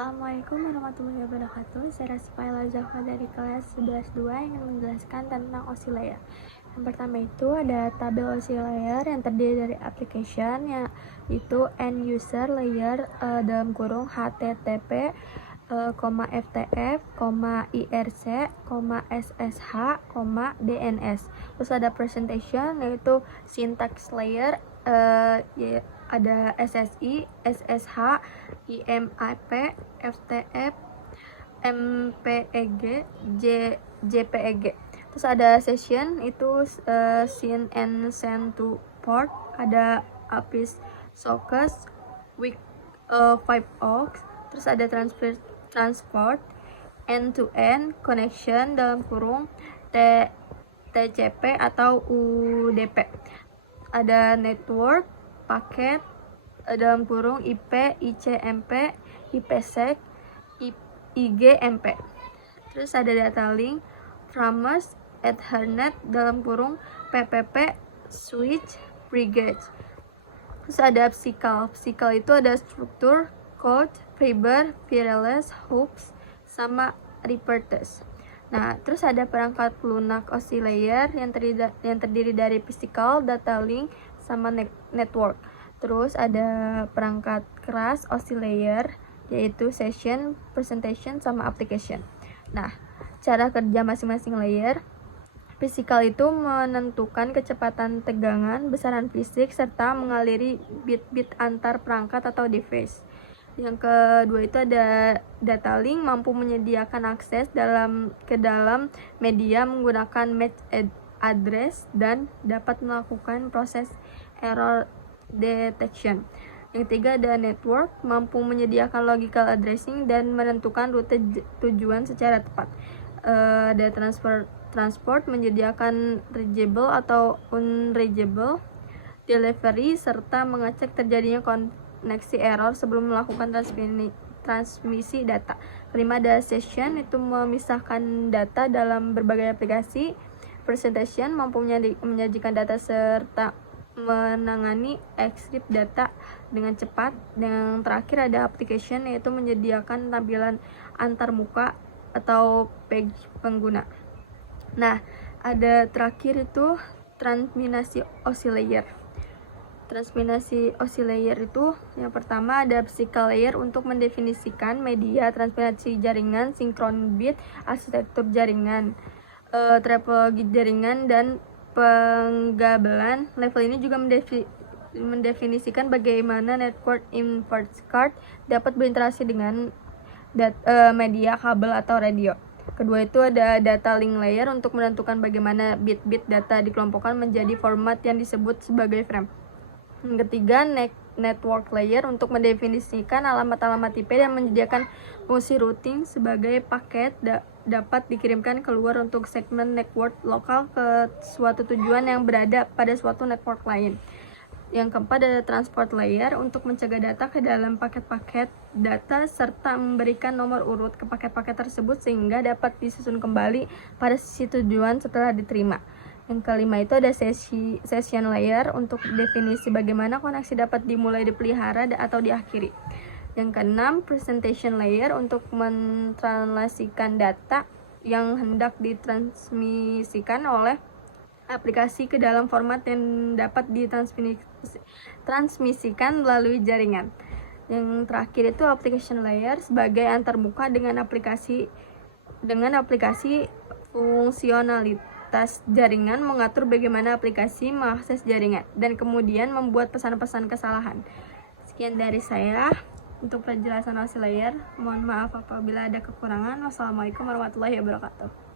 Assalamualaikum warahmatullahi wabarakatuh. Saya Rasfaila Zahra dari kelas 11-2 yang ingin menjelaskan tentang OSI layer. Yang pertama itu ada tabel OSI layer yang terdiri dari application, yaitu end user layer dalam kurung HTTP, FTF, IRC, SSH, DNS. Terus ada presentation yaitu syntax layer, ada SSI, SSH, IMAP, FTF, MPEG, JPEG. Terus ada session itu send and send to port, ada APIs sockets, week 5aux. Terus ada transport, end to end connection dalam kurung TCP atau UDP. Ada network, paket dalam kurung IP, ICMP, IPsec, IGMP. Terus ada data link, promise, Ethernet dalam kurung PPP, switch, bridge. Terus ada physical. Physical itu ada struktur, code, fiber, wireless, hooks, sama repeaters. Nah, terus ada perangkat lunak OSI layer yang terdiri dari physical, data link, sama network. Terus ada perangkat keras OSI layer, yaitu session, presentation, sama application. Nah, cara kerja masing-masing layer. Physical itu menentukan kecepatan tegangan, besaran fisik, serta mengaliri bit-bit antar perangkat atau device. Yang kedua itu ada data link, mampu menyediakan akses ke dalam media menggunakan match address dan dapat melakukan proses error detection. Yang ketiga ada network, mampu menyediakan logical addressing dan menentukan rute tujuan secara tepat. Ada transport menyediakan reachable atau unreachable delivery serta mengecek terjadinya koneksi error sebelum melakukan transmisi data. Kelima ada session, itu memisahkan data dalam berbagai aplikasi. Presentation mampu menyajikan data serta menangani encrypt data dengan cepat. Yang terakhir ada application, yaitu menyediakan tampilan antarmuka atau page pengguna. Nah, ada terakhir itu transminasi OSI layer. Transminasi OSI layer itu yang pertama ada physical layer untuk mendefinisikan media transminasi jaringan, sinkron bit, arsitektur jaringan, topologi jaringan, dan penggabelan. Level ini juga mendefinisikan bagaimana network import card dapat berinteraksi dengan media kabel atau radio. Kedua itu ada data link layer untuk menentukan bagaimana bit-bit data dikelompokkan menjadi format yang disebut sebagai frame. Yang ketiga, network layer untuk mendefinisikan alamat-alamat IP dan menyediakan fungsi routing sebagai paket dapat dikirimkan keluar untuk segmen network lokal ke suatu tujuan yang berada pada suatu network lain. Yang keempat ada transport layer untuk mencegah data ke dalam paket-paket data serta memberikan nomor urut ke paket-paket tersebut sehingga dapat disusun kembali pada sisi tujuan setelah diterima. Yang kelima itu ada session layer untuk definisi bagaimana koneksi dapat dimulai, dipelihara, atau diakhiri. Yang keenam, presentation layer untuk mentranslasikan data yang hendak ditransmisikan oleh aplikasi ke dalam format yang dapat ditransmisikan melalui jaringan. Yang terakhir itu application layer sebagai antarmuka dengan aplikasi fungsionalitas jaringan, mengatur bagaimana aplikasi mengakses jaringan dan kemudian membuat pesan-pesan kesalahan. Sekian dari saya untuk penjelasan OSI layer. Mohon maaf apabila ada kekurangan. Wassalamualaikum warahmatullahi wabarakatuh.